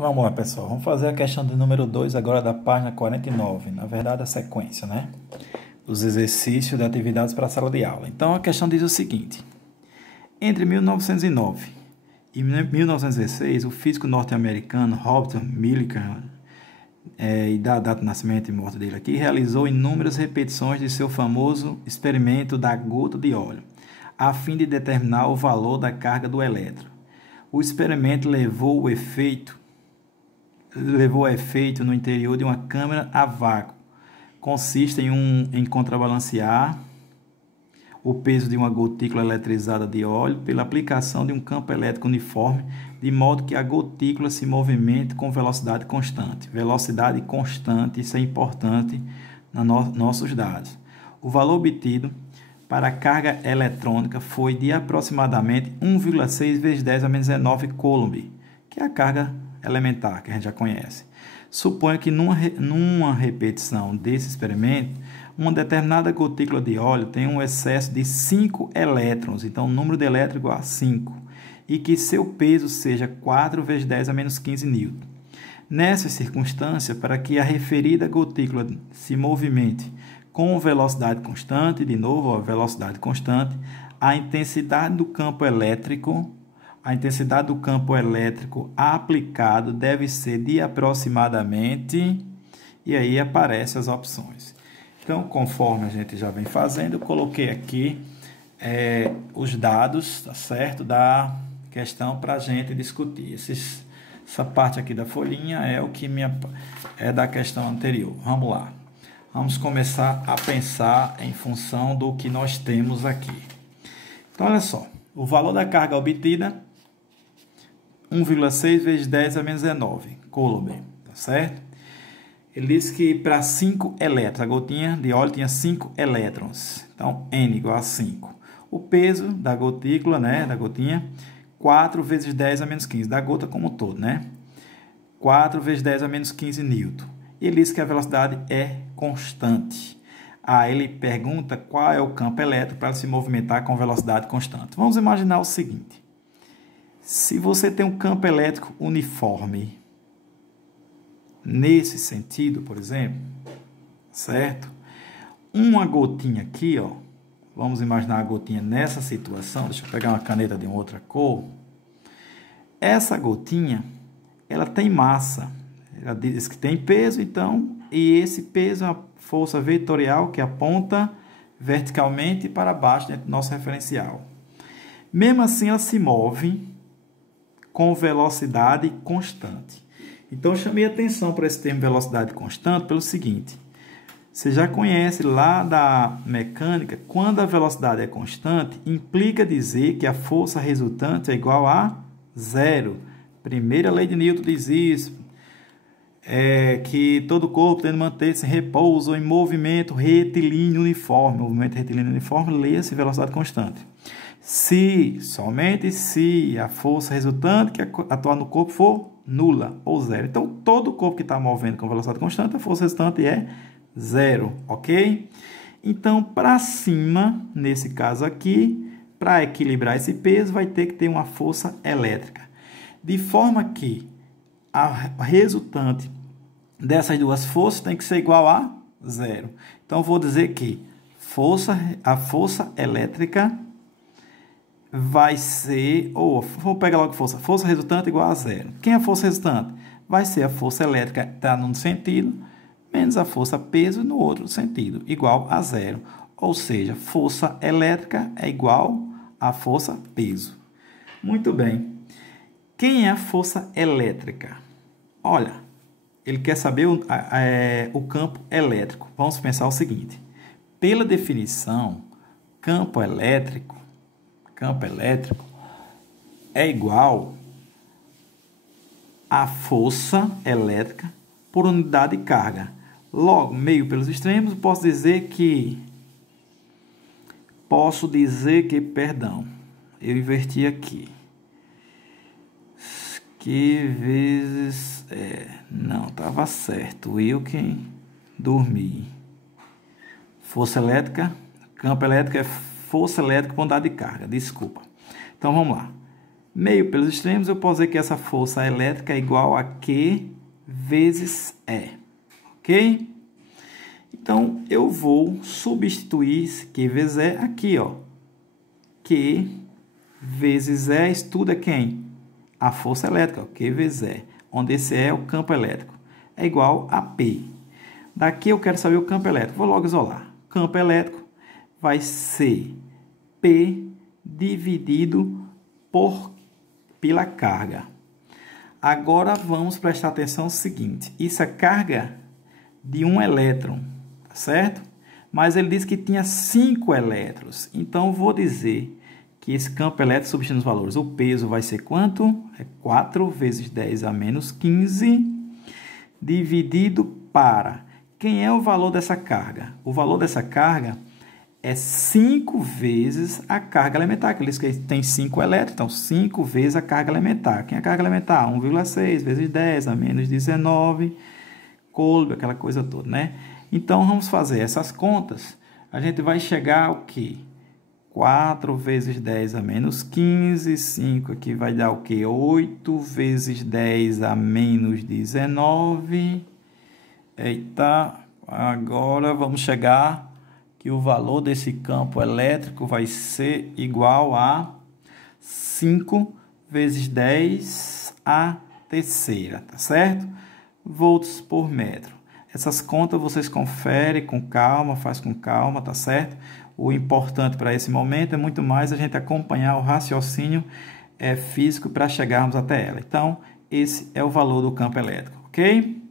Vamos lá, pessoal. Vamos fazer a questão do número 2 agora da página 49. Na verdade, a sequência, né? Dos exercícios de atividades para a sala de aula. Então, a questão diz o seguinte. Entre 1909 e 1916, o físico norte-americano Robert Millikan, e da data de nascimento e morte dele aqui, realizou inúmeras repetições de seu famoso experimento da gota de óleo, a fim de determinar o valor da carga do elétron. O experimento levou a efeito no interior de uma câmara a vácuo. Consiste em contrabalancear o peso de uma gotícula eletrizada de óleo pela aplicação de um campo elétrico uniforme, de modo que a gotícula se movimente com velocidade constante. Velocidade constante, isso é importante nos nossos dados. O valor obtido para a carga eletrônica foi de aproximadamente 1,6 vezes 10 a menos 19 coulomb, que é a carga elementar, que a gente já conhece. Suponha que numa repetição desse experimento, uma determinada gotícula de óleo tem um excesso de 5 elétrons, então o número de elétrons é igual a 5, e que seu peso seja 4 vezes 10 a menos 15 newton. Nessa circunstância, para que a referida gotícula se movimente com velocidade constante, de novo, a velocidade constante, a intensidade do campo elétrico aplicado deve ser de aproximadamente, e aí aparecem as opções. Então, conforme a gente já vem fazendo, eu coloquei aqui os dados, tá certo, da questão para a gente discutir. Essa parte aqui da folhinha é o que é da questão anterior. Vamos lá. Vamos começar a pensar em função do que nós temos aqui. Então, olha só. O valor da carga obtida, 1,6 vezes 10 a menos 19 coulomb, tá certo? Ele diz que para 5 elétrons, a gotinha de óleo tinha 5 elétrons. Então, N igual a 5. O peso da gotícula, né, da gotinha, 4 vezes 10 a menos 15, da gota como um todo, né? 4 vezes 10 a menos 15 newton. E ele diz que a velocidade é constante. Ele pergunta qual é o campo elétrico para se movimentar com velocidade constante. Vamos imaginar o seguinte. Se você tem um campo elétrico uniforme, nesse sentido, por exemplo, certo? Uma gotinha aqui, ó, vamos imaginar a gotinha nessa situação, deixa eu pegar uma caneta de uma outra cor. Essa gotinha, ela tem massa, ela diz que tem peso, então, e esse peso é uma força vetorial que aponta verticalmente para baixo dentro do nosso referencial. Mesmo assim, ela se move com velocidade constante. Então, eu chamei atenção para esse termo velocidade constante pelo seguinte. Você já conhece lá da mecânica, quando a velocidade é constante, implica dizer que a força resultante é igual a zero. Primeira lei de Newton diz isso, que todo corpo tem de manter-se em repouso ou em movimento retilíneo uniforme. Movimento retilíneo uniforme, leia-se velocidade constante. Somente se a força resultante que atua no corpo for nula ou zero. Então, todo corpo que está movendo com velocidade constante, a força resultante é zero, ok? Então, para cima, nesse caso aqui, para equilibrar esse peso, vai ter que ter uma força elétrica. De forma que a resultante dessas duas forças tem que ser igual a zero. Então, vou dizer que a força elétrica vai ser, vou pegar logo força resultante igual a zero. Quem é a força resultante? Vai ser a força elétrica que está num sentido, menos a força peso no outro sentido, igual a zero. Ou seja, força elétrica é igual a força peso. Muito bem. Quem é a força elétrica? Olha, ele quer saber o campo elétrico. Vamos pensar o seguinte. Pela definição, campo elétrico é igual a força elétrica por unidade de carga. Logo, meio pelos extremos, posso dizer que, perdão, eu inverti aqui. Que vezes, não, estava certo, eu que dormi. Força elétrica, campo elétrico é força elétrica por unidade de carga, desculpa. Então, vamos lá. Meio pelos extremos, eu posso dizer que essa força elétrica é igual a Q vezes E. Ok? Então, eu vou substituir esse Q vezes E aqui, ó. Q vezes E, isso tudo é quem? A força elétrica, ó, Q vezes E, onde esse E é o campo elétrico. É igual a P. Daqui eu quero saber o campo elétrico. Vou logo isolar. Campo elétrico vai ser P dividido pela carga. Agora vamos prestar atenção no seguinte. Isso é carga de um elétron, tá certo? Mas ele disse que tinha 5 elétrons. Então, vou dizer que esse campo elétrico, substituindo os valores, o peso vai ser quanto? É 4 vezes 10 a menos 15, dividido para... Quem é o valor dessa carga? O valor dessa carga é 5 vezes a carga elementar, que ele diz que tem 5 elétrons, então 5 vezes a carga elementar. Quem é a carga elementar? 1,6 vezes 10 a menos 19, Coulomb, aquela coisa toda, né? Então, vamos fazer essas contas. A gente vai chegar ao quê? 4 vezes 10 a menos 15, 5 aqui vai dar o quê? 8 vezes 10 a menos 19. Eita, agora vamos chegar que o valor desse campo elétrico vai ser igual a 5 vezes 10 a terceira, tá certo? Volts por metro. Essas contas vocês conferem com calma, faz com calma, tá certo? O importante para esse momento é muito mais a gente acompanhar o raciocínio físico para chegarmos até ela. Então, esse é o valor do campo elétrico, ok?